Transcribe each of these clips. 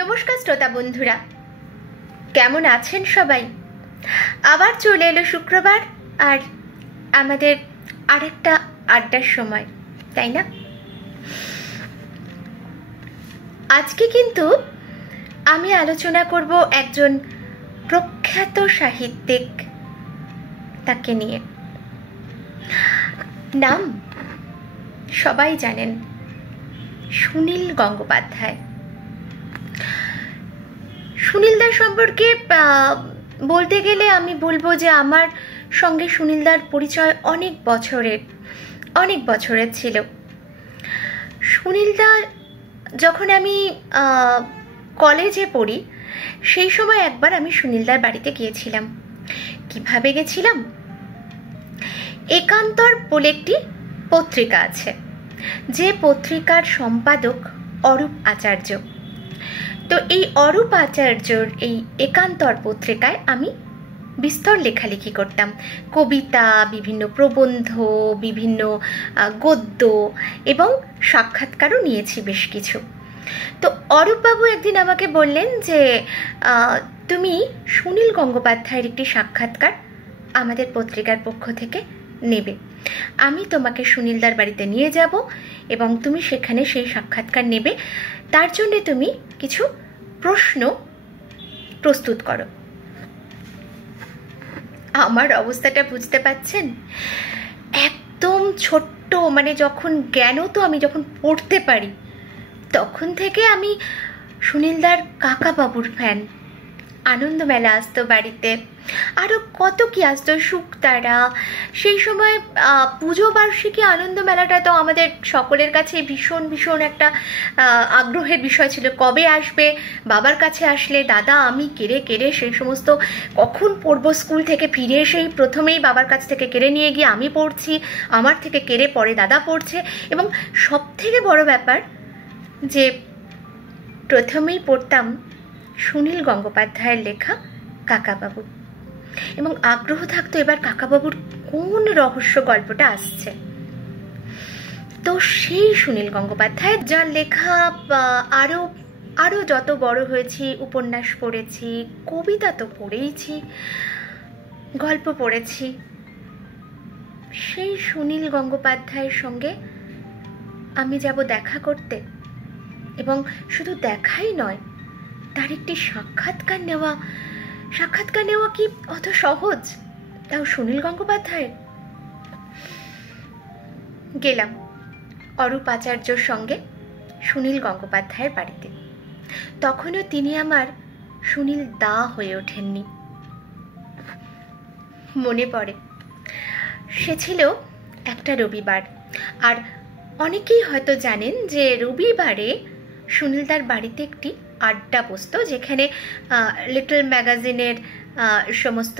নমস্কার শ্রোতা বন্ধুরা, কেমন আছেন সবাই? আবার চলে এলো শুক্রবার আর আমাদের আরেকটা আড্ডার সময়, তাই না? আজকে কিন্তু আমি আলোচনা করব একজন প্রখ্যাত সাহিত্যিক, তাকে নিয়ে। নাম সবাই জানেন, সুনীল গঙ্গোপাধ্যায়। সুনীলদার সম্পর্কে বলতে গেলে আমি বলবো যে আমার সঙ্গে সুনীলদার পরিচয় অনেক বছরের ছিল। সুনীলদার যখন আমি কলেজে পড়ি সেই সময় একবার আমি সুনীলদার বাড়িতে গিয়েছিলাম। কিভাবে গেছিলাম? একান্তর বলে একটি পত্রিকা আছে, যে পত্রিকার সম্পাদক অরূপ আচার্য। তো এই অরূপ আচার্যর এই একান্তর পত্রিকায় আমি বিস্তর লেখালেখি করতাম, কবিতা, বিভিন্ন প্রবন্ধ, বিভিন্ন গদ্য এবং সাক্ষাৎকারও নিয়েছি বেশ কিছু। তো অরূপবাবু একদিন আমাকে বললেন যে তুমি সুনীল গঙ্গোপাধ্যায়ের একটি সাক্ষাৎকার আমাদের পত্রিকার পক্ষ থেকে নেবে, আমি তোমাকে সুনীলদার বাড়িতে নিয়ে যাব এবং তুমি সেখানে সেই সাক্ষাৎকার নেবে, তার জন্য তুমি কিছু প্রশ্ন প্রস্তুত করো। আমার অবস্থাটা বুঝতে পাচ্ছেন? একদম ছোট্ট, মানে যখন জ্ঞানও তো আমি যখন পড়তে পারি তখন থেকে আমি সুনীলদার কাকাবাবুর ফ্যান। আনন্দমেলা আসতো বাড়িতে, আরও কত কি আসতো, শুকতারা। সেই সময় পুজো বার্ষিকী আনন্দমেলাটা তো আমাদের সকলের কাছে ভীষণ ভীষণ একটা আগ্রহের বিষয় ছিল। কবে আসবে? বাবার কাছে আসলে দাদা আমি কেড়ে সেই সমস্ত কখন পড়বো, স্কুল থেকে ফিরে এসেই প্রথমেই বাবার কাছ থেকে কেড়ে নিয়ে গিয়ে আমি পড়ছি, আমার থেকে কেড়ে পরে দাদা পড়ছে। এবং সব থেকে বড় ব্যাপার যে প্রথমেই পড়তাম সুনীল গঙ্গোপাধ্যায়ের লেখা কাকাবাবু, এবং আগ্রহ থাকতো এবার কাকাবাবুর কোন রহস্য গল্পটা আসছে। তো সেই সুনীল গঙ্গোপাধ্যায় যার লেখা আরো যত বড় হয়েছি, উপন্যাস পড়েছি, কবিতা তো পড়েইছি, গল্প পড়েছি, সেই সুনীল গঙ্গোপাধ্যায়ের সঙ্গে আমি যাব দেখা করতে। এবং শুধু দেখাই নয়, তার একটি সাক্ষাৎকার নেওয়া কি অত সহজ? তাও সুনীল গঙ্গোপাধ্যায়ের। গেলাম অরূপ আচার্যর সঙ্গে সুনীল গঙ্গোপাধ্যায়ের বাড়িতে। তখনও তিনি আমার সুনীল দা হয়ে ওঠেননি। মনে পড়ে সে ছিল একটা রবিবার, আর অনেকেই হয়তো জানেন যে রবিবারে সুনীলদার বাড়িতে একটি আড্ডা বসতো, যেখানে লিটল ম্যাগাজিনের সমস্ত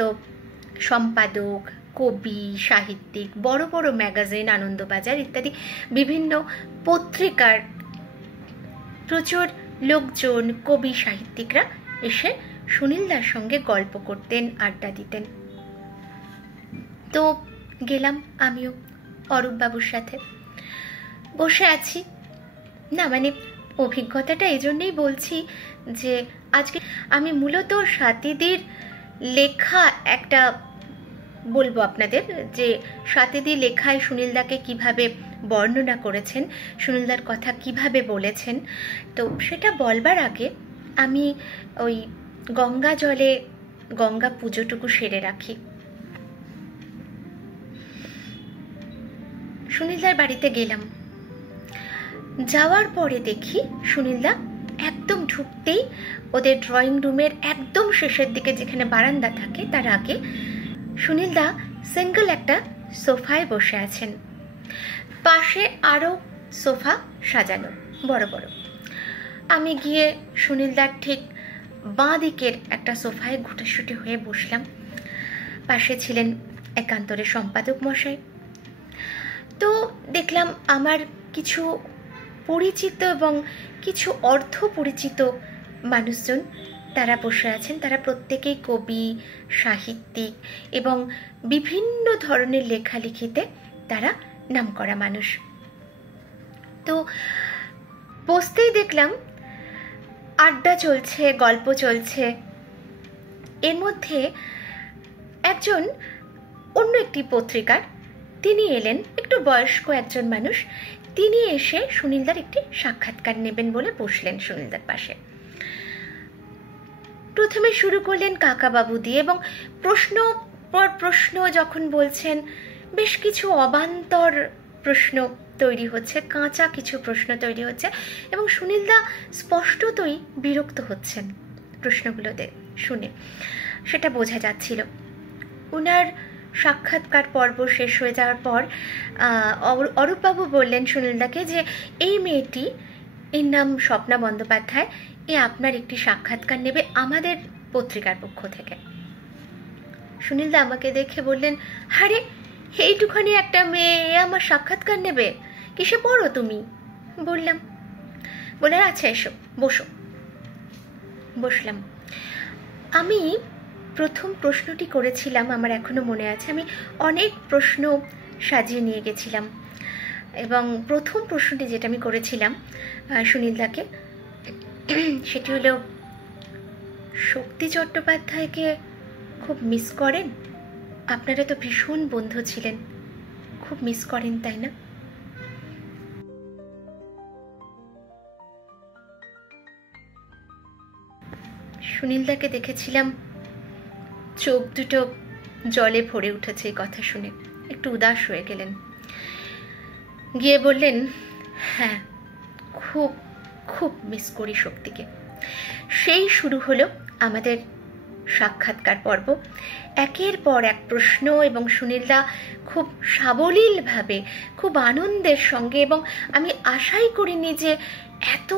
সম্পাদক, কবি, সাহিত্যিক, বড় বড় ম্যাগাজিন, আনন্দবাজার ইত্যাদি বিভিন্ন পত্রিকার প্রচুর লোকজন, কবি, সাহিত্যিকরা এসে সুনীলদার সঙ্গে গল্প করতেন, আড্ডা দিতেন। তো গেলাম আমিও অরূপবাবুর সাথে, বসে আছি। না মানে অভিজ্ঞতাটা এই জন্যই বলছি যে আজকে আমি মূলত স্বাতীদির লেখা একটা বলবো আপনাদের, যে স্বাতীদি লেখায় সুনীলদাকে কিভাবে বর্ণনা করেছেন, সুনীলদার কথা কিভাবে বলেছেন। তো সেটা বলবার আগে আমি ওই গঙ্গা জলে গঙ্গা পুজোটুকু সেরে রাখি। সুনীলদার বাড়িতে গেলাম, যাওয়ার পরে দেখি সুনীলদা একদম ঢুকতেই ওদের ড্রয়িং রুমের একদম শেষের দিকে যেখানে বারান্দা থাকে তার আগে সুনীলদা সিঙ্গল একটা সোফায় বসে আছেন, পাশে আরো সোফা সাজানো বড় বড়। আমি গিয়ে সুনীলদার ঠিক বাঁ দিকের একটা সোফায় ঘুটাসুটি হয়ে বসলাম। পাশে ছিলেন একান্তরের সম্পাদক মশাই। তো দেখলাম আমার কিছু পরিচিত এবং কিছু অর্ধ পরিচিত মানুষজন তারা বসে আছেন। তারা প্রত্যেকেই কবি, সাহিত্যিক এবং বিভিন্ন ধরনের লেখালেখিতে তারা নামকরা মানুষ। তো বসতেই দেখলাম আড্ডা চলছে, গল্প চলছে। এর মধ্যে একজন অন্য একটি পত্রিকার তিনি এলেন, একটু বয়স্ক একজন মানুষ। তিনি এসে সুনীলদার একটি সাক্ষাৎকার নেবেন বলে বসলেন সুনীলদার পাশে। প্রথমে শুরু করলেন কাকাবাবু দিয়ে, এবং প্রশ্ন পর প্রশ্ন যখন বলছেন, বেশ কিছু অবান্তর প্রশ্ন তৈরি হচ্ছে, কাঁচা কিছু প্রশ্ন তৈরি হচ্ছে, এবং সুনীলদা স্পষ্টতই বিরক্ত হচ্ছেন প্রশ্নগুলোতে শুনে, সেটা বোঝা যাচ্ছিল। ওনার সাক্ষাৎকার পর্ব শেষ হয়ে যাওয়ার পর অরূপবাবু বললেন সুনীলদাকে যে এই মেয়েটি, এর নাম স্বপ্না বন্দ্যোপাধ্যায়, এ আপনার একটি সাক্ষাৎকার নেবে আমাদের পত্রিকার পক্ষ থেকে। সুনীলদা আমাকে দেখে বললেন, আরে এইটুখানি একটা মেয়ে আমার সাক্ষাৎকার নেবে? কিসে পড়ো তুমি? বললাম। বলে আচ্ছা এসো, বসো। বসলাম। আমি প্রথম প্রশ্নটি করেছিলাম, আমার এখনো মনে আছে, আমি অনেক প্রশ্ন সাজিয়ে নিয়ে গেছিলাম, এবং প্রথম প্রশ্নটি যেটা আমি করেছিলাম সুনীলদাকে, সেটি হলো, শক্তি চট্টোপাধ্যায়কে খুব মিস করেন? আপনারা তো ভীষণ বন্ধু ছিলেন, খুব মিস করেন তাই না? সুনীলদাকে দেখেছিলাম চোখ দুটো জলে ভরে উঠেছে এই কথা শুনে, একটু উদাস হয়ে গেলেন। গিয়ে বললেন, হ্যাঁ খুব খুব মিস করি শক্তিকে। সেই শুরু হলো আমাদের সাক্ষাৎকার পর্ব। একের পর এক প্রশ্ন, এবং সুনীলদা খুব সাবলীলভাবে, খুব আনন্দের সঙ্গে, এবং আমি আশাই করিনি যে এত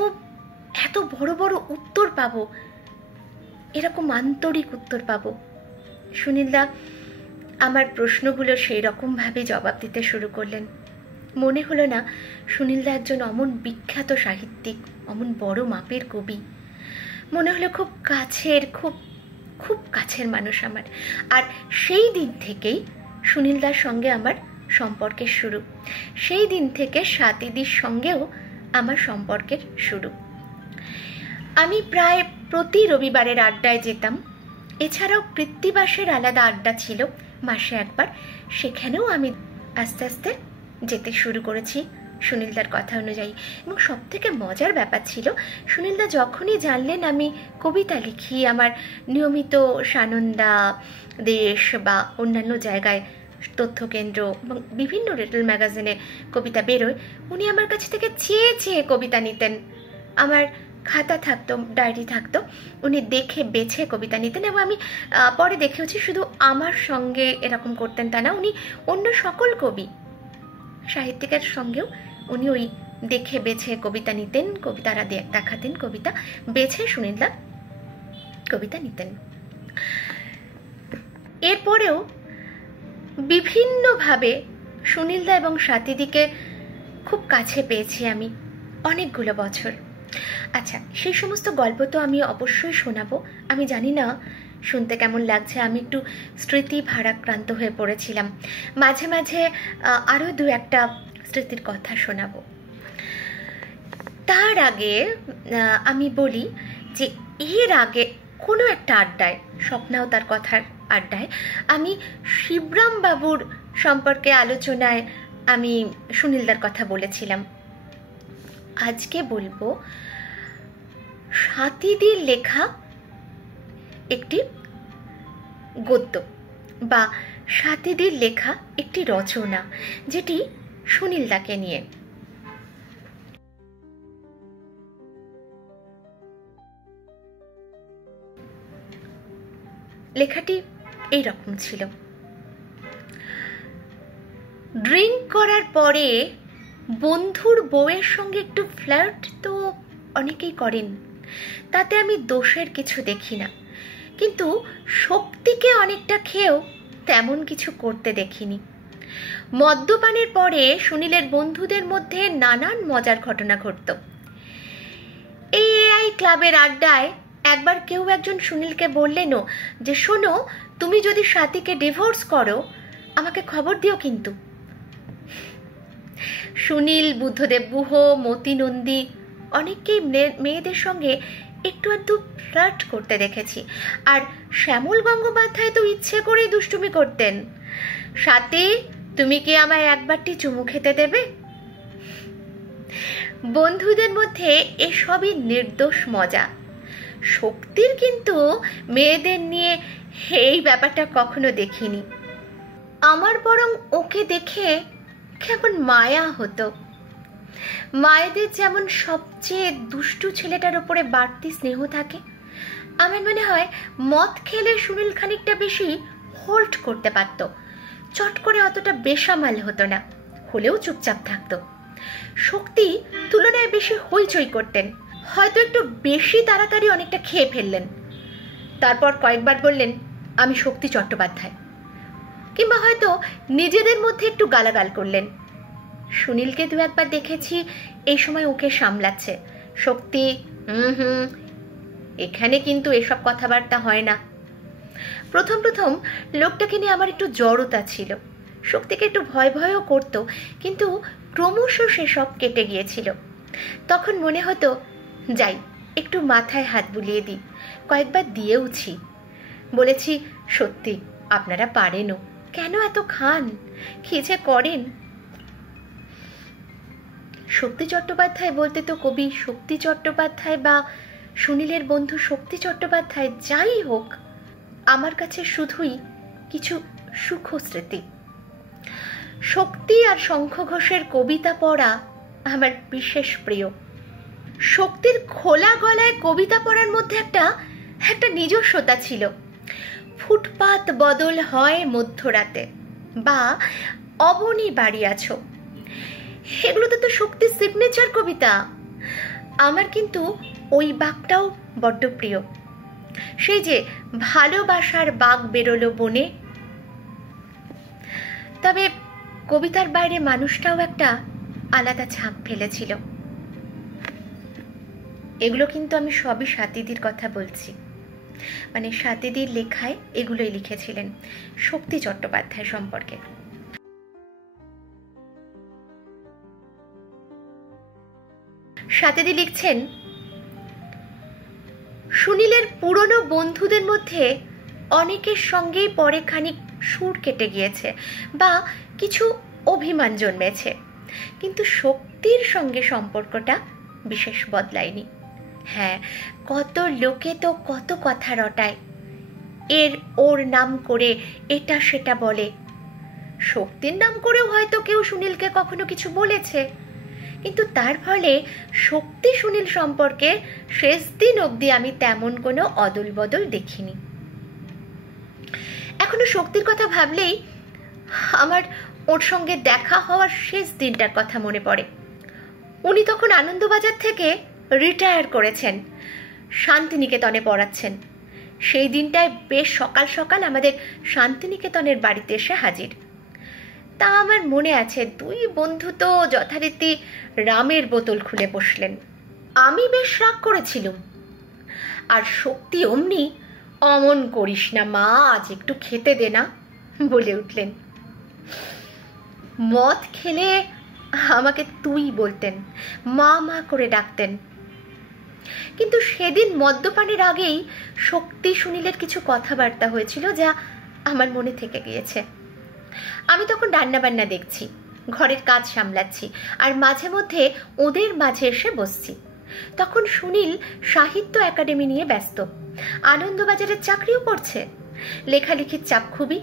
এত বড় বড় উত্তর পাবো, এরকম আন্তরিক উত্তর পাবো। সুনীলদা আমার প্রশ্নগুলো সেই রকমভাবে জবাব দিতে শুরু করলেন। মনে হলো না সুনীলদা একজন অমন বিখ্যাত সাহিত্যিক, অমন বড় মাপের কবি। মনে হলো খুব কাছের, খুব খুব কাছের মানুষ আমার। আর সেই দিন থেকেই সুনীলদার সঙ্গে আমার সম্পর্কের শুরু। সেই দিন থেকে স্বাতীদির সঙ্গেও আমার সম্পর্কের শুরু। আমি প্রায় প্রতি রবিবারের আড্ডায় যেতাম। এছাড়াও কৃত্তিবাসের আলাদা আড্ডা ছিল মাসে একবার, সেখানেও আমি আস্তে আস্তে যেতে শুরু করেছি সুনীলদার কথা অনুযায়ী। এবং সব থেকে মজার ব্যাপার ছিল, সুনীলদা যখনই জানলেন আমি কবিতা লিখি, আমার নিয়মিত সানন্দা, দেশ বা অন্যান্য জায়গায়, তথ্যকেন্দ্র এবং বিভিন্ন লিটল ম্যাগাজিনে কবিতা বেরোয়, উনি আমার কাছ থেকে চেয়ে চেয়ে কবিতা নিতেন। আমার খাতা থাকতো, ডায়েরি থাকতো, উনি দেখে বেছে কবিতা নিতেন। এবং আমি পরে দেখেওছি, শুধু আমার সঙ্গে এরকম করতেন তা না, উনি অন্য সকল কবি সাহিত্যিকের সঙ্গেও উনি ওই দেখে বেছে কবিতা নিতেন, কবিতারা দেখাতেন, কবিতা বেছে সুনীলদা কবিতা নিতেন। এরপরেও বিভিন্নভাবে সুনীলদা এবং স্বাতীদিকে খুব কাছে পেয়েছি আমি অনেকগুলো বছর। আচ্ছা, সেই সমস্ত গল্প তো আমি অবশ্যই শোনাবো। আমি জানি না শুনতে কেমন লাগছে, আমি একটু স্মৃতি ভারাক্রান্ত হয়ে পড়েছিলাম। মাঝে মাঝে আরও দু একটা স্মৃতির কথা শোনাবো। তার আগে আমি বলি যে এর আগে কোনো একটা আড্ডায়, স্বপ্নাও তার কথার আড্ডায়, আমি শিবরাম বাবুর সম্পর্কে আলোচনায় আমি সুনীলদার কথা বলেছিলাম। আজকে বলবো স্বাতীদির লেখা একটি গদ্য বা স্বাতীদির লেখা একটি রচনা, যেটি সুনীলদাকে নিয়ে। লেখাটি এইরকম ছিল। ড্রিঙ্ক করার পরে বন্ধুর বউয়ের সঙ্গে একটু ফ্লার্ট তো অনেকেই করেন, তাতে আমি দোষের কিছু দেখি না, কিন্তু শক্তিকে অনেকটা খেয়েও তেমন কিছু করতে দেখিনি। মদ্যপানের পরে সুনীলের বন্ধুদের মধ্যে নানান মজার ঘটনা ঘটত। এই ক্লাবের আড্ডায় একবার কেউ একজন সুনীলকে বললেনও যে, শোনো, তুমি যদি স্বাতীকে ডিভোর্স করো আমাকে খবর দিও কিন্তু। সুনীল, বুদ্ধদেব গুহ, মতি নন্দী অনেকেই মেয়েদের সঙ্গে একটু আধটু ফ্লার্ট করতে দেখেছি। আর শ্যামল গঙ্গোপাধ্যায় তো ইচ্ছে করেই দুষ্টুমি করতেন, সাথে তুমি কি আমায় একবারটি চুমু খেতে দেবে? বন্ধুদের মধ্যে এসবই নির্দোষ মজা। শক্তির কিন্তু মেয়েদের নিয়ে এই ব্যাপারটা কখনো দেখিনি। আমার বরং ওকে দেখে কেমন মায়া হতো। মায়েদের যেমন সবচেয়ে দুষ্টু ছেলেটার উপরে বাড়তি স্নেহ থাকে, আমার মনে হয় মদ খেলে সুনীল খানিকটা বেশি হোল্ড করতে পারত, চট করে অতটা বেসামাল হতো না, হলেও চুপচাপ থাকতো। শক্তি তুলনায় বেশি হইচই করতেন, হয়তো একটু বেশি তাড়াতাড়ি অনেকটা খেয়ে ফেললেন, তারপর কয়েকবার বললেন আমি শক্তি চট্টোপাধ্যায়, কিংবা হয়তো নিজেদের মধ্যে একটু গালাগাল করলেন। সুনীলকে দু একবার দেখেছি এই সময় ওকে সামলাচ্ছে, শক্তি এখানে কিন্তু এসব কথাবার্তা হয় না। প্রথম প্রথম লোকটাকে নিয়ে আমার একটু জড়তা ছিল, শক্তিকে একটু ভয় ভয়ও করতো, কিন্তু ক্রমশ সেসব কেটে গিয়েছিল। তখন মনে হতো যাই একটু মাথায় হাত বুলিয়ে দিই, কয়েকবার দিয়েওছি। বলেছি সত্যি আপনারা পারেনও, কেন এত খান, কি যে করেন। শক্তি চট্টোপাধ্যায় বলতে তো কবি শক্তি চট্টোপাধ্যায় বা সুনীলের বন্ধু শক্তি চট্টোপাধ্যায় যাই হোক, আমার কাছে শুধুই কিছু সুখ স্মৃতি। শক্তি আর শঙ্খ ঘোষের কবিতা পড়া আমার বিশেষ প্রিয়। শক্তির খোলা গলায় কবিতা পড়ার মধ্যে একটা নিজস্বতা ছিল। ফুটপাত বদল হয় মধ্যরাতে বা অবনী বাড়ি আছো, এগুলোতে তো শক্তির সিগনেচার কবিতা। আমার কিন্তু ওই বাঘটাও বড্ড প্রিয়, সেই যে ভালোবাসার বাঘ বেরোলো বনে। তবে কবিতার বাইরে মানুষটাও একটা আলাদা ছাপ ফেলেছিল। এগুলো কিন্তু আমি সবই স্বাতীদির কথা বলছি, মানে স্বাতীদির লেখায় এগুলোই লিখেছিলেন শক্তি চট্টোপাধ্যায় সম্পর্কে। স্বাতীদি লিখছেন, সুনীলের পুরনো বন্ধুদের মধ্যে অনেকের সঙ্গেই পরে খানিক সুর কেটে গিয়েছে বা কিছু অভিমান জন্মেছে, কিন্তু শক্তির সঙ্গে সম্পর্কটা বিশেষ বদলায়নি। হ্যাঁ, কত লোকে তো কত কথা রটায়, এর ওর নাম করে এটা সেটা বলে। শক্তির নাম করেও হয়তো কেউ সুনীলকে কখনো কিছু বলেছে, কিন্তু তার ফলে শক্তি সুনীল সম্পর্কে শেষ দিন অবধি আমি তেমন কোনো অদল বদল দেখিনি। এখনো শক্তির কথা ভাবলেই আমার ওর সঙ্গে দেখা হওয়ার শেষ দিনটার কথা মনে পড়ে। উনি তখন আনন্দবাজার থেকে রিটায়ার করেছেন, শান্তিনিকেতনে পড়াচ্ছেন। সেই দিনটায় বেশ সকাল সকাল আমাদের শান্তিনিকেতনের বাড়িতে এসে হাজির। তা আমার মনে আছে, দুই বন্ধু তো যথারীতি রামের বোতল খুলে বসলেন। আমি বেশ রাগ করেছিলাম, আর শক্তি অমনি অমন করিস না মা, আজ একটু খেতে দে না বলে উঠলেন। মদ খেলে আমাকে তুই বলতেন, মা মা করে ডাকতেন। কিন্তু সেদিন মদ্যপানের আগেই শক্তি সুনীলের কিছু কথাবার্তা হয়েছিল যা আমার মনে থেকে গিয়েছে। আমি তখন রান্নাবান্না দেখছি, ঘরের কাজ সামলাচ্ছি, আর মাঝে মধ্যে ওদের মাঝে এসে বসছি। তখন সুনীল সাহিত্য একাডেমি নিয়ে ব্যস্ত, আনন্দবাজারের চাকরিও করছে। লেখালেখির চাপ খুবই।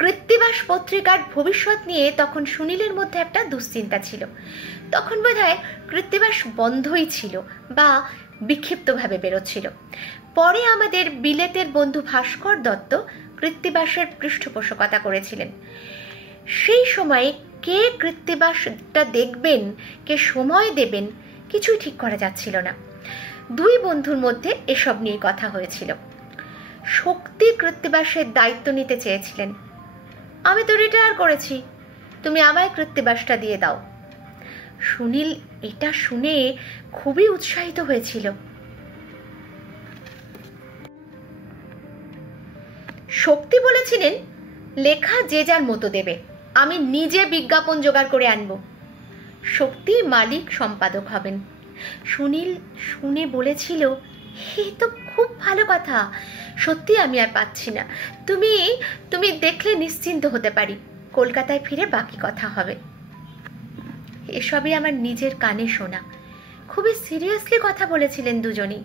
কৃত্তিবাস পত্রিকার ভবিষ্যৎ নিয়ে তখন সুনীলের মধ্যে একটা দুশ্চিন্তা ছিল। তখন বোধহয় কৃত্তিবাস বন্ধই ছিল বা বিক্ষিপ্তভাবে বেরোচ্ছিল। পরে আমাদের বিলেতের বন্ধু ভাস্কর দত্ত কৃত্তিবাসের পৃষ্ঠপোষকতা করেছিলেন। সেই সময়ে কে কৃত্তিবাসটা দেখবেন, কে সময় দেবেন, কিছুই ঠিক করা যাচ্ছিল না। দুই বন্ধুর মধ্যে এসব নিয়ে কথা হয়েছিল। শক্তি কৃত্তিবাসের দায়িত্ব নিতে চেয়েছিলেন। আমি তো রিটায়ার করেছি, তুমি আমায় কৃত্তিবাসটা দিয়ে দাও। সুনীল এটা শুনে খুবই উৎসাহিত হয়েছিল। শক্তি বলেছিলেন লেখা যে যার মতো দেবে, আমি নিজে বিজ্ঞাপন জোগাড় করে আনব। শক্তি মালিক সম্পাদক হবেন। সুনীল শুনে বলেছিল, এই তো খুব ভালো কথা, সত্যি আমি আর পাচ্ছি না। তুমি তুমি দেখলে নিশ্চিন্ত হতে পারি, কলকাতায় ফিরে বাকি কথা হবে। এসবই আমার নিজের কানে শোনা। খুবই সিরিয়াসলি কথা বলেছিলেন দুজনেই।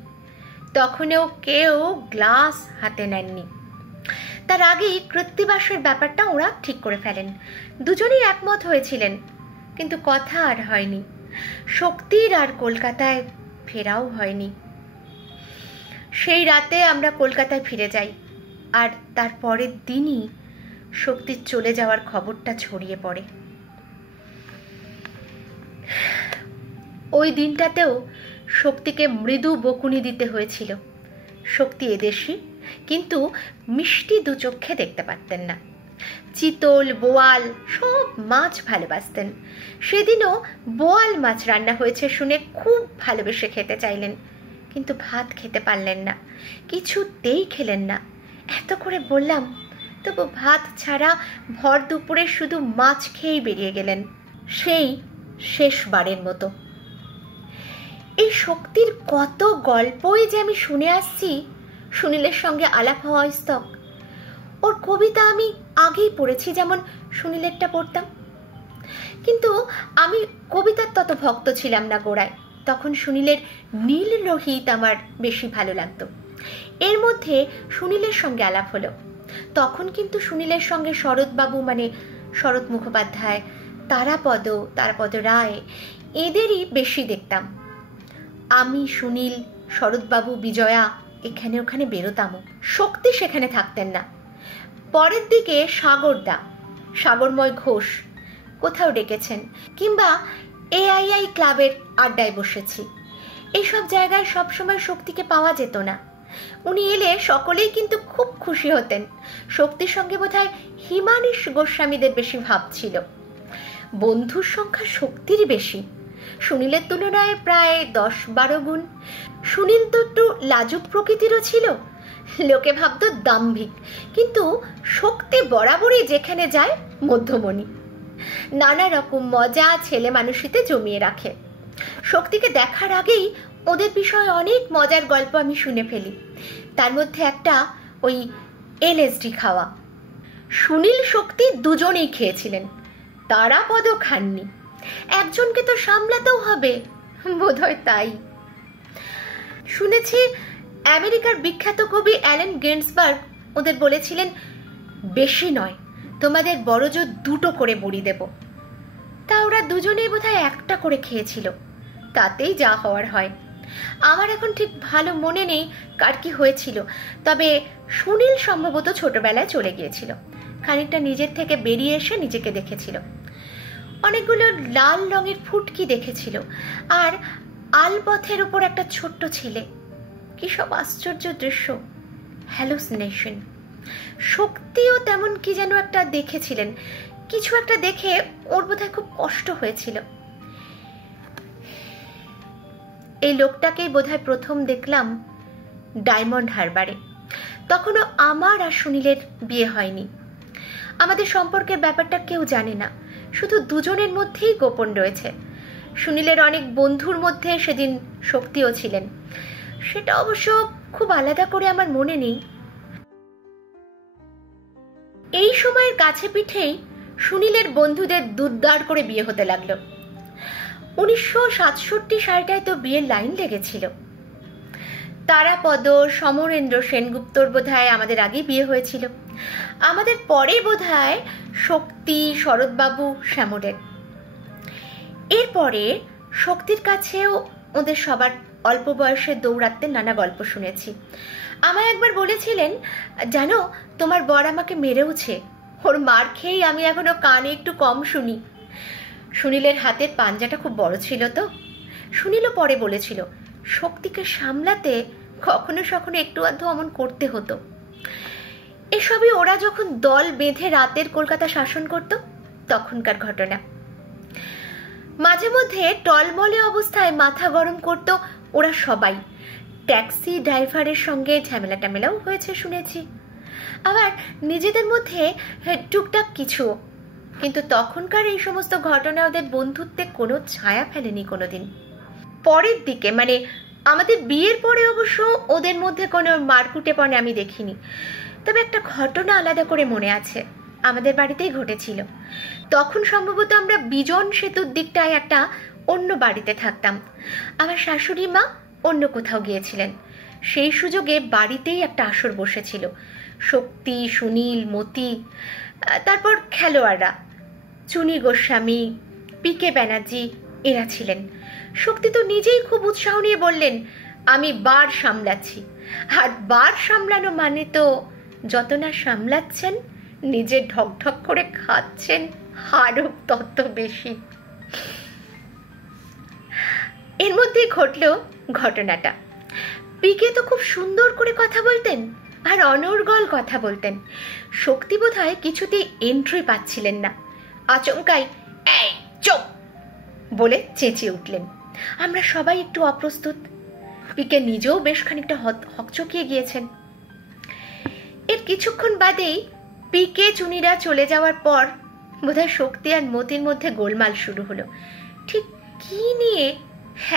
তখনও কেউ গ্লাস হাতে নেননি। তার আগেই কৃত্তিবাসের ব্যাপারটা ওরা ঠিক করে ফেলেন। দুজনেই একমত হয়েছিলেন, কিন্তু কথা আর হয়নি। শক্তির আর কলকাতায় ফেরাও হয়নি। সেই রাতে আমরা কলকাতায় ফিরে যাই, আর তার পরের দিনই শক্তির চলে যাওয়ার খবরটা ছড়িয়ে পড়ে। ওই দিনটাতেও শক্তিকে মৃদু বকুনি দিতে হয়েছিল। শক্তি এদেশী, কিন্তু মিষ্টি দু চোখে দেখতে পারতেন না। চিতল, বোয়াল সব মাছ ভালোবাসতেন। সেদিনও বোয়াল মাছ রান্না হয়েছে শুনে খুব ভালোবেসে খেতে চাইলেন, কিন্তু ভাত খেতে পারলেন না, কিছুতেই খেলেন না। এত করে বললাম, তবু ভাত ছাড়া ভর দুপুরে শুধু মাছ খেয়েই বেরিয়ে গেলেন, সেই শেষবারের মতো। এই শক্তির কত গল্পই যে আমি শুনে আসছি। সুনীলের সঙ্গে আলাপ হওয়া স্তক। ওর কবিতা আমি আগেই পড়েছি, যেমন সুনীলেরটা পড়তাম, কিন্তু আমি কবিতার তত ভক্ত ছিলাম না গোড়ায়। তখন সুনীলের নীল লোহিত আমার বেশি ভালো লাগতো। এর মধ্যে সুনীলের সঙ্গে আলাপ হলো। তখন কিন্তু সুনীলের সঙ্গে শরৎবাবু, মানে শরৎ মুখোপাধ্যায়, তারাপদ রায়, এদেরই বেশি দেখতাম। আমি, সুনীল, শরৎবাবু, বিজয়া এখানে ওখানে বেরোতামও। শক্তি সেখানে থাকতেন না। পরের দিকে সাগরময় ঘোষ কোথাও ডেকেছেন, কিংবা এআইআই ক্লাবের আড্ডায় বসেছি। এইসব জায়গায় সবসময় শক্তিকে পাওয়া যেত না। উনি এলে সকলেই কিন্তু খুব খুশি হতেন। শক্তির সঙ্গে বোধহয় হিমানীশ গোস্বামীদের বেশি ভাব ছিল। বন্ধুর সংখ্যা শক্তিরই বেশি, সুনীলের তুলনায় প্রায় 10-12 গুণ। সুনীল তো একটু লাজুক প্রকৃতিরও ছিল, লোকে ভাবত দাম্ভিক, কিন্তু শক্তি বরাবরই যেখানে যায় মধ্যমণি। নানা রকম মজা ছেলে মানুষিতে জমিয়ে রাখে। শক্তিকে দেখার আগেই ওদের বিষয়ে অনেক মজার গল্প আমি শুনে ফেলি। তার মধ্যে একটা ওই LSD খাওয়া। সুনীল, শক্তি দুজনেই খেয়েছিলেন, তারাপদও খাননি। একজনকে তো সামলাতেও হবে, বোধহয় তাই। শুনেছি আমেরিকার বিখ্যাত কবি অ্যালেন গিন্সবার্গ ওদের বলেছিলেন, বেশি নয়, তোমাদের বড়জোর 2টো করে বড়ি দেব। তা ওরা দুজনেই বোধহয় 1টা করে খেয়েছিল, তাতেই যা হওয়ার হয়। আমার এখন ঠিক ভালো মনে নেই কার কি হয়েছিল, তবে সুনীল সম্ভবত ছোটবেলায় চলে গিয়েছিল। খানিকটা নিজের থেকে বেরিয়ে এসে নিজেকে দেখেছিল। অনেকগুলো লাল রঙের ফুটকি দেখেছিল, আর আলপথের উপর একটা ছোট্ট ছেলে। কি সব আশ্চর্য দৃশ্য, হ্যালুসিনেশন। শক্তিও তেমন কি যেন একটা দেখেছিলেন। কিছু একটা দেখে ওর বোধহয় খুব কষ্ট হয়েছিল। এই লোকটাকেই বোধহয় প্রথম দেখলাম ডায়মন্ড হারবারে। তখনও আমার আর সুনীলের বিয়ে হয়নি। আমাদের সম্পর্কের ব্যাপারটা কেউ জানে না, শুধু দুজনের মধ্যেই গোপন রয়েছে। সুনীলের অনেক বন্ধুর মধ্যে সেদিন শক্তিও ছিলেন, সেটা অবশ্য খুব আলাদা করে আমার মনে নেই। এই সময়ের কাছে পিঠেই সুনীলের বন্ধুদের দুর্দার করে বিয়ে হতে লাগলো। 1967 সালটায় তো বিয়ের লাইন লেগেছিল। তারাপদ, সমরেন্দ্র সেনগুপ্তর বোধহয় আমাদের আগেই বিয়ে হয়েছিল। আমাদের পরে বোধহয় শক্তি, শরৎবাবু, শ্যামলের। এরপরে শক্তির কাছেও ওদের সবার অল্প বয়সে দৌড়াতে নানা গল্প শুনেছি। আমায় একবার বলেছিলেন, জানো তোমার বর আমাকে মেরেওছে, ওর মার খেয়েই আমি এখনো কানে একটু কম শুনি। সুনীলের হাতের পাঞ্জাটা খুব বড় ছিল তো। সুনীলও পরে বলেছিল, শক্তিকে সামলাতে কখনো কখনো একটু আধটু অমন করতে হতো। এসবই ওরা যখন দল বেঁধে রাতের কলকাতা শাসন করত তখনকার ঘটনা। মাঝে মধ্যে টলমলে অবস্থায় মাথা গরম করত ওরা সবাই। ট্যাক্সি ড্রাইভারের সঙ্গে ঝামেলা টামেলাও হয়েছে শুনেছি, আবার নিজেদের মধ্যে টুকটাক কিছু। কিন্তু তখনকার এই সমস্ত ঘটনা ওদের বন্ধুত্বে কোনো ছায়া ফেলেনি কোনোদিন। পরের দিকে, মানে আমাদের বিয়ের পরে অবশ্য ওদের মধ্যে কোনো মারকুটেপনে আমি দেখিনি, তবে একটা ঘটনা আলাদা করে মনে আছে, আমাদের বাড়িতেই ঘটেছিল। তখন সম্ভবত আমরা বিজন সেতুর দিকটায় একটা অন্য বাড়িতে থাকতাম। আমার শাশুড়ি মা অন্য কোথাও গিয়েছিলেন। সেই সুযোগে বাড়িতেই একটা আসর বসেছিল। শক্তি, সুনীল, মতি, তারপর খেলোয়াড়রা চুনি গোস্বামী, পিকে ব্যানার্জি এরা ছিলেন। শক্তি তো নিজেই খুব উৎসাহ নিয়ে বললেন, আমি বার সামলাচ্ছি। আর বার সামলানো মানে তো যত না সামলাচ্ছেন, নিজে ঢকঢক করে খাচ্ছেন আরো তত বেশি। এর মধ্যেই ঘটল ঘটনাটা। পিকে তো খুব সুন্দর করে কথা বলতেন আর অনর্গল কথা বলতেন। শক্তি বোধহয় কিছুতেই এন্ট্রি পাচ্ছিলেন না। আচমকাই এই চুপ বলে চেঁচিয়ে উঠলেন। আমরা সবাই একটু অপ্রস্তুত। পিকে নিজেও বেশ খানিকটা হকচকিয়ে গিয়েছেন। এর কিছুক্ষণ বাদেই পিকে চুনিরা চলে যাওয়ার পর বোধহয় শক্তি আর মতির মধ্যে গোলমাল শুরু হলো। ঠিক কি নিয়ে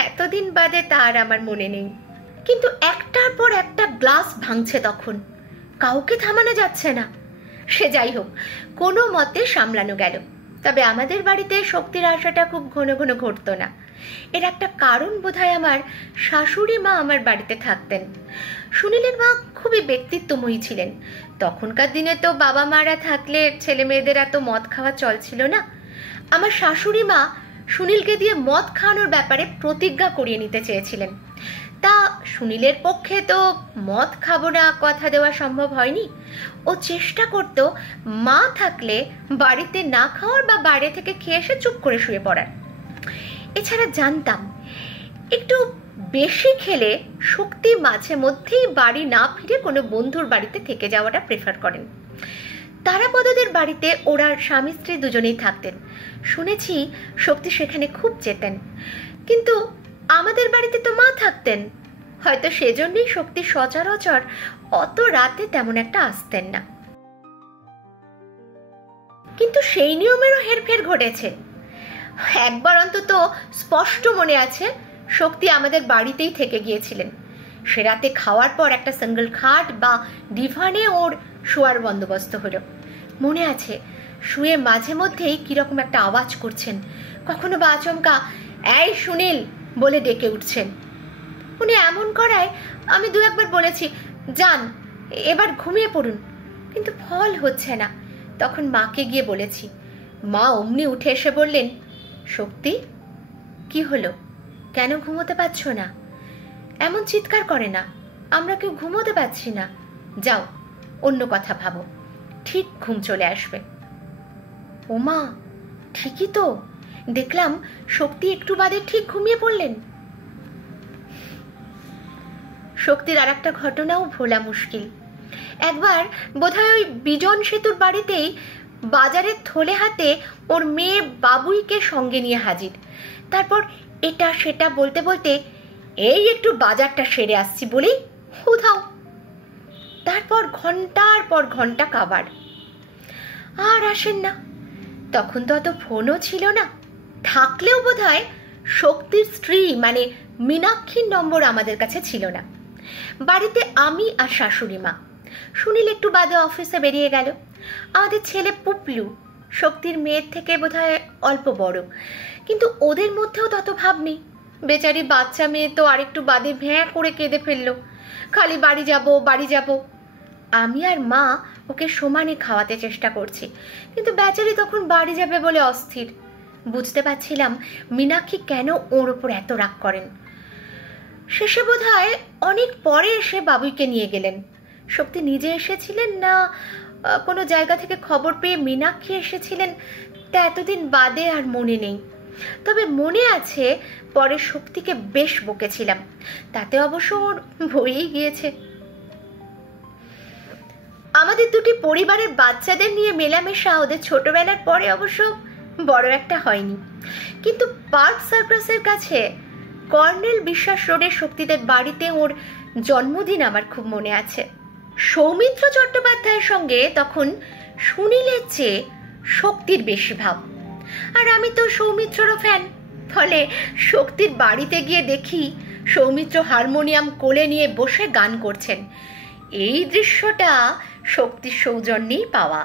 এতদিন বাদে তার আমার মনে নেই, কিন্তু একটার পর একটা গ্লাস ভাঙছে তখন, কাউকে থামানো যাচ্ছে না। সে যাই হোক, কোনো মতে সামলানো গেল। তবে আমাদের বাড়িতে শক্তির আসাটা খুব ঘন ঘন ঘটতো না। এর একটা কারণ বোধহয় আমার শাশুড়ি মা আমার বাড়িতে থাকতেন। সুনীলের মা খুবই ব্যক্তিত্বময়ী ছিলেন। তখনকার দিনে তো বাবা মারা থাকলে ছেলে মেয়েদের এত মদ খাওয়া চল ছিল না। আমার শাশুড়ি মা সুনীলকে দিয়ে মদ খাওয়ানোর ব্যাপারে প্রতিজ্ঞা করিয়ে নিতে চেয়েছিলেন। তা সুনীলের পক্ষে তো মদ খাবো না কথা দেওয়া সম্ভব হয়নি। ও চেষ্টা করত মা থাকলে বাড়িতে না খাওয়ার বা বাইরে থেকে খেয়ে এসে চুপ করে শুয়ে পড়ার। এছাড়া জানতাম একটু বেশি খেলে শক্তি মাঝে মধ্যেই বাড়ি না ফিরে কোনো বন্ধুর বাড়িতে থেকে যাওয়াটা প্রেফার করেন। তারাপদদের বাড়িতে ওরা স্বামী স্ত্রী দুজনেই থাকতেন। শুনেছি শক্তি সেখানে খুব যেতেন, কিন্তু আমাদের বাড়িতে তো মা থাকতেন। হয়তো সেজন্যই শক্তি সচরাচর অত রাতে তেমন একটা আসতেন না। কিন্তু সেই নিয়মেরও হেরফের ঘটেছে। একবার অন্তত স্পষ্ট মনে আছে, শক্তি আমাদের বাড়িতেই থেকে গিয়েছিলেন। সে রাতে খাওয়ার পর একটা সিঙ্গল খাট বা ডিভানে ওর শোয়ার বন্দোবস্ত হলো। মনে আছে শুয়ে মাঝে মধ্যেই কিরকম একটা আওয়াজ করছেন, কখনো বা আচমকা এই সুনীল বলে ডেকে উঠছেন। উনি এমন করায় আমি দু একবার বলেছি, যান এবার ঘুমিয়ে পড়ুন, কিন্তু ফল হচ্ছে না। তখন মাকে গিয়ে বলেছি। মা অমনি উঠে এসে বললেন, শক্তি কি হলো, কেন ঘুমোতে পারছো না? এমন চিৎকার করে না, আমরা কেউ ঘুমোতে পারছি না, যাও অন্য কথা ভাবো, ঠিক ঘুম চলে আসবে। ও মা, ঠিকই তো, দেখলাম শক্তি একটু বাদে ঠিক ঘুমিয়ে পড়লেন। শক্তির আর একটা ঘটনাও ভোলা মুশকিল। একবার বোধহয় ওই বিজন সেতুর বাড়িতেই বাজারের থলে হাতে ওর মেয়ে বাবুইকে সঙ্গে নিয়ে হাজির। তারপর এটা সেটা বলতে বলতে এই একটু বাজারটা সেরে আসছি বলেই উধাও। তারপর ঘন্টার পর ঘন্টা কাবার, আর আসেন না। তখন তো অত ফোনও ছিল না, থাকলেও বোধহয় শক্তির স্ত্রী মানে মীনাক্ষীর নম্বর আমাদের কাছে ছিল না। বাড়িতে আমি আর শাশুড়ি মা। সুনীল একটু বাদে অফিসে বেরিয়ে গেল। আমাদের ছেলে পুপলু শক্তির মেয়ের থেকে বোধহয় অল্প বড়, কিন্তু ওদের মধ্যেও তত ভাব নেই। বেচারি বাচ্চা মেয়ে তো আরেকটু বাদে ভ্যাঁ করে কেঁদে ফেললো, খালি বাড়ি যাব বাড়ি যাব। আমি আর মা ওকে সমানে খাওয়াতে চেষ্টা করছি, কিন্তু বেচারি তখন বাড়ি যাবে বলে অস্থির। বুঝতে পারছিলাম মীনাক্ষী কেন ওর ওপর এত রাগ করেন। শেষে বোধহয় অনেক পরে এসে বাবুইকে নিয়ে গেলেন। শক্তি নিজে এসেছিলেন না কোনো জায়গা থেকে খবর পেয়ে মীনাক্ষী এসেছিলেন, তা এতদিন বাদে আর মনে নেই। তবে মনে আছে পরে শক্তিকে বেশ বকেছিলাম, তাতে অবশ্য ওর ভয়েই গিয়েছে। আমাদের দুটি পরিবারের বাচ্চাদের নিয়ে মেলামেশা ওদের ছোটবেলার পরে অবশ্য বড় একটা হয়নি, কিন্তু পার্ক সার্কাসের কাছে কর্নেল বিশ্বাস রোডের শক্তিদের বাড়িতে ওর জন্মদিন আমার খুব মনে আছে। সৌমিত্র চট্টোপাধ্যায়ের সঙ্গে তখন সুনীলের চেয়ে শক্তির বেশি ভাব, আর আমি তো সৌমিত্ররও ফ্যান। ফলে শক্তির বাড়িতে গিয়ে দেখি সৌমিত্র হারমোনিয়াম কোলে নিয়ে বসে গান করছেন। এই দৃশ্যটা শক্তির সৌজন্যেই পাওয়া।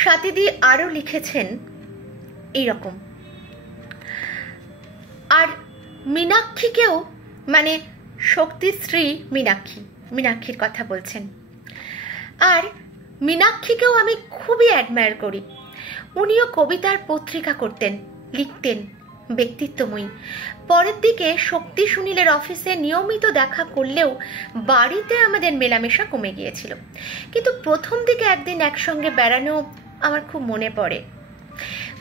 স্বাতীদি আরো লিখেছেন এইরকম, আর মীনাক্ষীকেও, মানে শক্তির স্ত্রী মীনাক্ষীর কথা বলছেন, আর মীনাক্ষীকেও আমি খুবই অ্যাডমায়ার করি। উনিও কবিতার পত্রিকা করতেন, লিখতেন, ব্যক্তিত্বময়ী। পরের দিকে শক্তি সুনীলের অফিসে নিয়মিত দেখা করলেও বাড়িতে আমাদের মেলামেশা কমে গিয়েছিল। কিন্তু প্রথম দিকে একদিন একসঙ্গে বেড়ানো আমার খুব মনে পড়ে।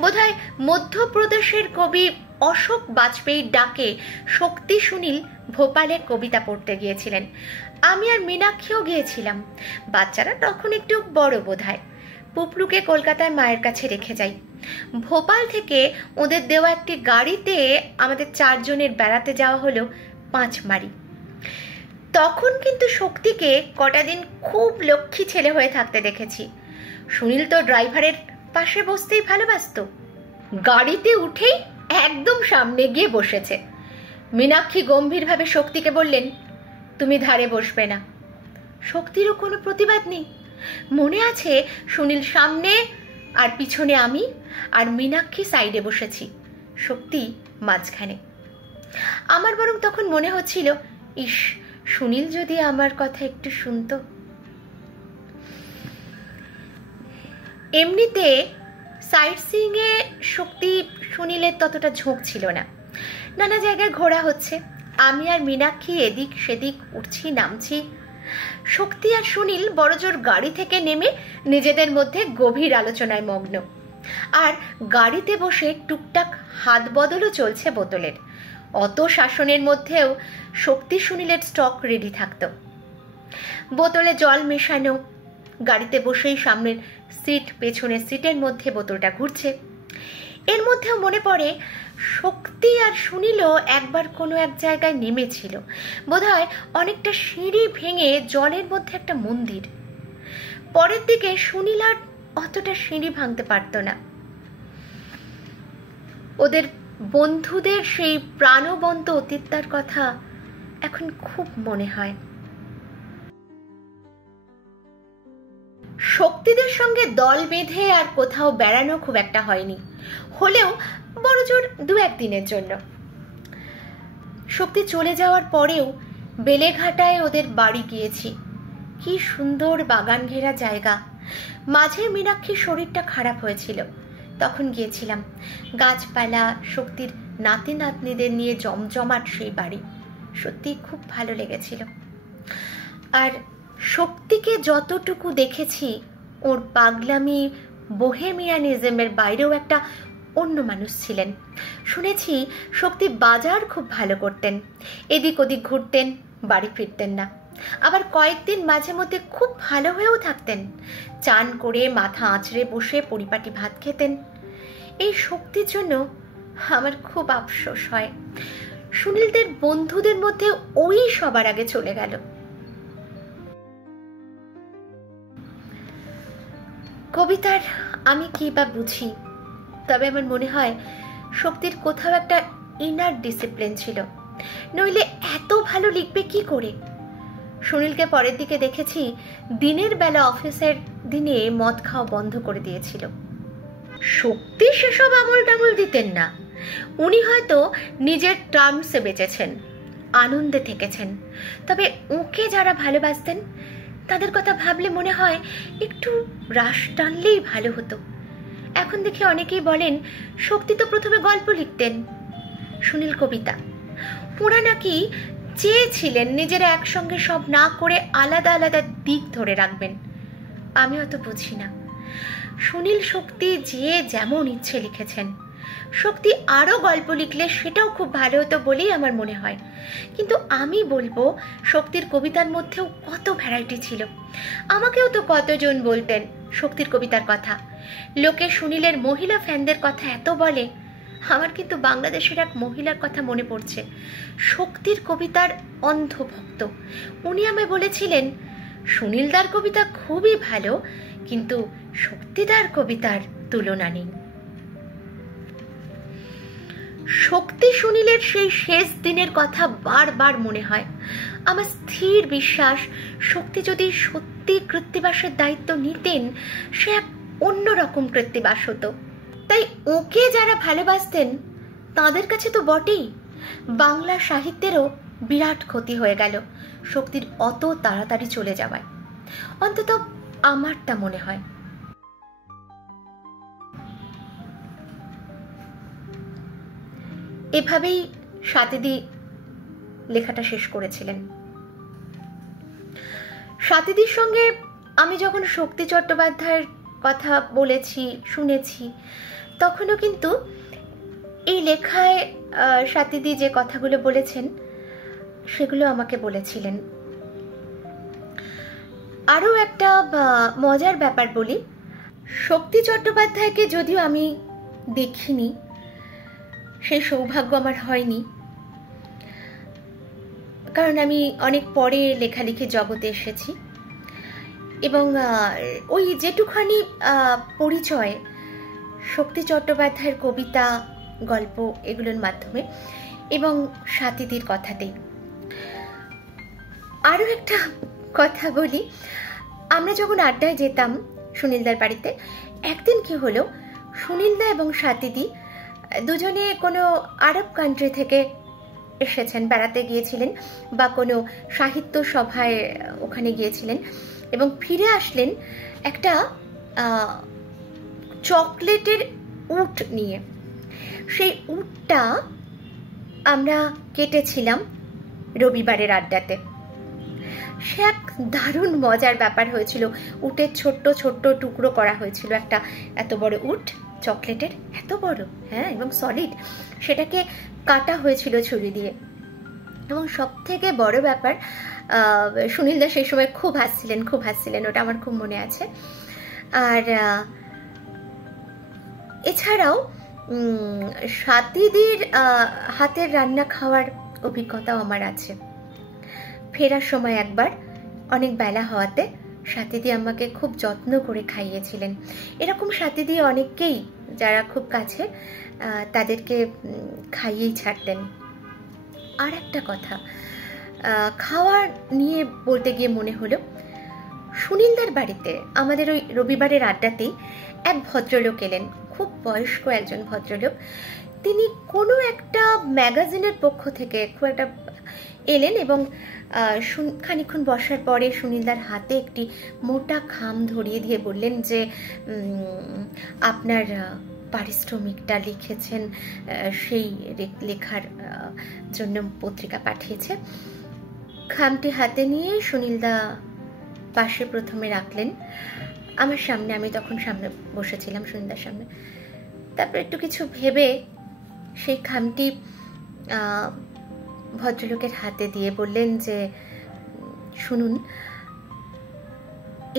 বোধহয় মধ্যপ্রদেশের কবি অশোক বাজপেয়ীর ডাকে শক্তি সুনীল ভোপালে কবিতা পড়তে গিয়েছিলেন। আমি আর মীনাক্ষীও গিয়েছিলাম। বাচ্চারা তখন একটু বড় বোধহয়। পুপলুকে কলকাতায় মায়ের কাছে রেখে যাই। ভোপাল থেকে ওদের দেওয়া একটি গাড়িতে আমাদের 4 জনের বেড়াতে যাওয়া হলো পাঁচমারি। তখন কিন্তু শক্তিকে কটা দিন খুব লক্ষ্মী ছেলে হয়ে থাকতে দেখেছি। সুনীল তো ড্রাইভারের পাশে বসতেই ভালোবাসত। গাড়িতে উঠেই একদম সামনে গিয়ে বসেছে। মীনাক্ষী গম্ভীরভাবে শক্তিকে বললেন, তুমি ধারে বসবে না। শক্তিরও কোনো প্রতিবাদ নেই। মনে আছে সুনীল সামনে আর পিছনে আমি, আর মীনাক্ষী সাইডে বসেছি, শক্তি মাঝখানে। আমার বরং তখন মনে হচ্ছিল, ইস, সুনীল যদি আমার কথা একটু শুনতো। এমনিতে সাইট সিইং এ শক্তি সুনীলের ততটা ঝোঁক ছিল না। নানা জায়গায় ঘোরা হচ্ছে, আমি আর মীনাক্ষী এদিক সেদিক উঠছি নামছি। শক্তি আর সুনীল বড়জোর গাড়ি থেকে নেমে নিজেদের মধ্যে গভীর আলোচনায় মগ্ন। আর গাড়িতে বসে টুকটাক হাত বদলও চলছে বোতলের। অত শাসনের মধ্যেও শক্তি সুনীলের স্টক রেডি থাকত। বোতলে জল মেশানো, গাড়িতে বসেই সামনের সিট পেছনের সিটের মধ্যে বোতলটা ঘুরছে। এর মধ্যেও মনে পড়ে শক্তি আর সুনীলও একবার কোনো এক জায়গায় নেমেছিল, বোধহয় অনেকটা সিঁড়ি ভেঙে জলের মধ্যে একটা মন্দির। পরের দিকে সুনীল আর অতটা সিঁড়ি ভাঙতে পারত না। ওদের বন্ধুদের সেই প্রাণবন্ত অতীতটার কথা এখন খুব মনে হয়। শক্তিদের সঙ্গে দল বেঁধে আর কোথাও বেড়ানো খুব একটা হয়নি, হলেও বড়জোর 2-1 দিনের জন্য। শক্তি চলে যাওয়ার পরেও বেলেঘাটায় ওদের বাড়ি গিয়েছি। কি সুন্দর বাগান ঘেরা জায়গা। মাঝে মীনাক্ষীর শরীরটা খারাপ হয়েছিল, তখন গিয়েছিলাম। গাছপালা, শক্তির নাতি নাতনিদের নিয়ে জমজমাট সেই বাড়ি। সত্যি খুব ভালো লেগেছিল। আর শক্তিকে যতটুকু দেখেছি, ওর পাগলামি বোহেমিয়ানিজমের বাইরেও একটা অন্য মানুষ ছিলেন। শুনেছি শক্তি বাজার খুব ভালো করতেন, এদিক ওদিক ঘুরতেন, বাড়ি ফিরতেন না। আবার কয়েকদিন মাঝে মধ্যে খুব ভালো হয়েও থাকতেন। চান করে মাথা আঁচড়ে বসে পরিপাটি ভাত খেতেন। এই শক্তির জন্য আমার খুব আফসোস হয়। সুনীলদের বন্ধুদের মধ্যে ওই সবার আগে চলে গেল। কবিতার আমি কি বা বুঝি, তবে আমার মনে হয় শক্তির কোথাও একটা ইনার ডিসিপ্লিন ছিল, নইলে এত ভালো লিখবে কি করে। সুনীলকে পরের দিকে দেখেছি দিনের বেলা অফিসের দিনে মদ খাওয়া বন্ধ করে দিয়েছিল। শক্তি সেসব আমল টামল দিতেন না। উনি হয়তো নিজের টার্মসে বেঁচেছেন, আনন্দে থেকেছেন। তবে ওকে যারা ভালোবাসতেন তাদের কথা ভাবলে মনে হয় একটু রাশ টানলেই ভালো হতো। এখন দেখে অনেকেই বলেন শক্তি তো প্রথমে গল্প লিখতেন, সুনীল কবিতা। ওরা নাকি চেয়েছিলেন নিজেরা একসঙ্গে সব না করে আলাদা আলাদা দিক ধরে রাখবেন। আমি অত বুঝি না। সুনীল শক্তি যে যেমন ইচ্ছে লিখেছেন। শক্তি আরো গল্প লিখলে সেটাও খুব ভালো হতো বলেই আমার মনে হয়। কিন্তু আমি বলবো শক্তির কবিতার মধ্যেও কত ভ্যারাইটি ছিল। আমাকেও তো কতজন বলতেন শক্তির কবিতার কথা। লোকে সুনীলের মহিলা ফ্যানদের কথা এত বলে, আমার কিন্তু বাংলাদেশের এক মহিলার কথা মনে পড়ছে, শক্তির কবিতার অন্ধভক্ত। উনি আমায় বলেছিলেন সুনীলদার কবিতা খুবই ভালো, কিন্তু শক্তিদার কবিতার তুলনা নেই। শক্তি সুনীলের সেই শেষ দিনের কথা বারবার মনে হয়। আমার স্থির বিশ্বাস, শক্তি যদি সত্যি কৃত্তিবাসের দায়িত্ব নিতেন, সে এক অন্যরকম কৃত্তিবাস হতো। তাই ওকে যারা ভালোবাসতেন তাদের কাছে তো বটেই, বাংলা সাহিত্যেরও বিরাট ক্ষতি হয়ে গেল শক্তির অত তাড়াতাড়ি চলে যাওয়ায়, অন্তত আমারটা মনে হয়। এভাবেই স্বাতীদি লেখাটা শেষ করেছিলেন। স্বাতীদির সঙ্গে আমি যখন শক্তি চট্টোপাধ্যায়ের কথা বলেছি, শুনেছি, তখনও কিন্তু এই লেখায় স্বাতীদি যে কথাগুলো বলেছেন সেগুলো আমাকে বলেছিলেন। আরও একটা মজার ব্যাপার বলি, শক্তি চট্টোপাধ্যায়কে যদিও আমি দেখিনি, সেই সৌভাগ্য আমার হয়নি, কারণ আমি অনেক পরে লেখালেখি জগতে এসেছি, এবং ওই যেটুখানি পরিচয় শক্তি চট্টোপাধ্যায়ের কবিতা, গল্প এগুলোর মাধ্যমে এবং স্বাতীদির কথাতেই। আরও একটা কথা বলি, আমরা যখন আড্ডায় যেতাম সুনীলদার বাড়িতে, একদিন কি হলো, সুনীলদা এবং স্বাতীদি দুজনে কোনো আরব কান্ট্রি থেকে এসেছেন, বেড়াতে গিয়েছিলেন বা কোনো সাহিত্য সভায় ওখানে গিয়েছিলেন, এবং ফিরে আসলেন একটা চকলেটের উট নিয়ে। সেই উটটা আমরা কেটেছিলাম রবিবারের আড্ডাতে। সে এক দারুণ মজার ব্যাপার হয়েছিল। উটের ছোট্ট ছোট্ট টুকরো করা হয়েছিল, একটা এত বড় উট চকলেটের, এত বড়, হ্যাঁ, এবং সলিড, সেটাকে কাটা হয়েছিল ছুরি দিয়ে। এবং সব থেকে বড় ব্যাপার, সুনীলদা সেই সময় খুব হাসছিলেন, ওটা আমার খুব মনে আছে। আর এছাড়াও স্বাতীদির হাতের রান্না খাওয়ার অভিজ্ঞতাও আমার আছে। ফেরার সময় একবার অনেক বেলা হওয়াতে স্বাতীদি আমাকে খুব যত্ন করে খাইয়েছিলেন। এরকম স্বাতীদি অনেককেই, যারা খুব কাছে, তাদেরকে খাইয়েই ছাড়তেন। আর একটা কথা খাওয়ার নিয়ে বলতে গিয়ে মনে হলো, সুনীলদার বাড়িতে আমাদের ওই রবিবারের আড্ডাতেই এক ভদ্রলোক এলেন, খুব বয়স্ক একজন ভদ্রলোক। তিনি কোনো একটা ম্যাগাজিনের পক্ষ থেকে খুব একটা এলেন, এবং খানিক্ষণ বসার পরে সুনীলদার হাতে একটি মোটা খাম ধরিয়ে দিয়ে বললেন যে আপনার পারিশ্রমিকটা লিখেছেন, সেই লেখার জন্য পত্রিকা পাঠিয়েছে। খামটি হাতে নিয়ে সুনীলদা পাশে প্রথমে রাখলেন আমার সামনে, আমি তখন সামনে বসেছিলাম সুনীলদার সামনে। তারপর একটু কিছু ভেবে সেই খামটি ভদ্রলোকের হাতে দিয়ে বললেন যে শুনুন,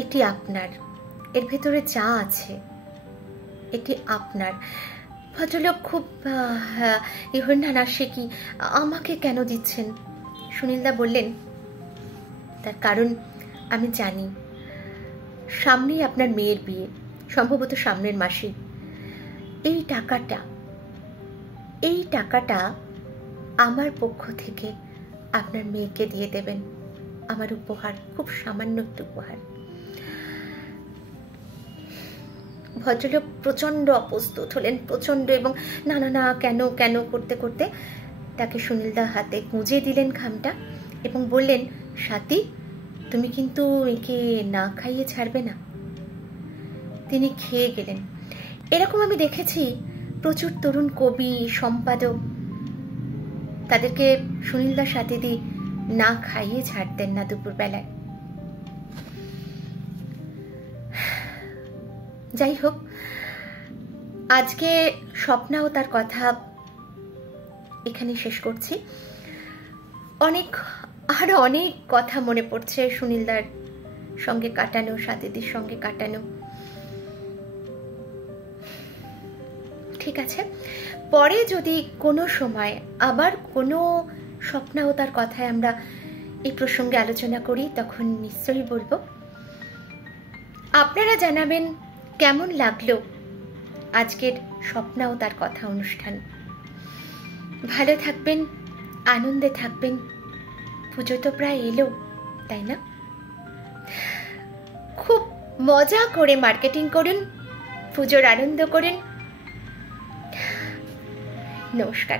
এটি আপনার, এর ভেতরে যা আছে এটি আপনার। ভদ্রলোক খুব না, সে কি, আমাকে কেন দিচ্ছেন? সুনীলদা বললেন, তার কারণ আমি জানি সামনেই আপনার মেয়ের বিয়ে, সম্ভবত সামনের মাসেই। এই টাকাটা আমার পক্ষ থেকে আপনার মেয়েকে দিয়ে দেবেন, আমার উপহার, খুব সামান্য একটু উপহার। ভদ্রলোক প্রচন্ড অপ্রস্তুত হলেন, প্রচন্ড, এবং না না না কেন কেন করতে করতে তাকে সুনীলদা হাতে গুঁজে দিলেন খামটা এবং বললেন, স্বাতী, তুমি কিন্তু একে না খাইয়ে ছাড়বে না। তিনি খেয়ে গেলেন। এরকম আমি দেখেছি প্রচুর তরুণ কবি, সম্পাদক, তাদেরকে সুনীলদা স্বাতীদি না খাইয়ে ছাড়তেন না দুপুরবেলায়। যাই হোক, আজকে স্বপ্নাও তার কথা এখানে শেষ করছি। আরো অনেক কথা মনে পড়ছে সুনীলদার সঙ্গে কাটানো, স্বাতীদির সঙ্গে কাটানো। ঠিক আছে, পরে যদি কোনো সময় আবার কোনো স্বপ্নাও তার কথায় আমরা এই প্রসঙ্গে আলোচনা করি, তখন নিশ্চয়ই বলবো। আপনারা জানাবেন কেমন লাগলো আজকের স্বপ্নাও তার কথা অনুষ্ঠান। ভালো থাকবেন, আনন্দে থাকবেন। পুজো তো প্রায় এলো, তাই না? খুব মজা করে মার্কেটিং করুন, পুজোর আনন্দ করুন। নমস্কার।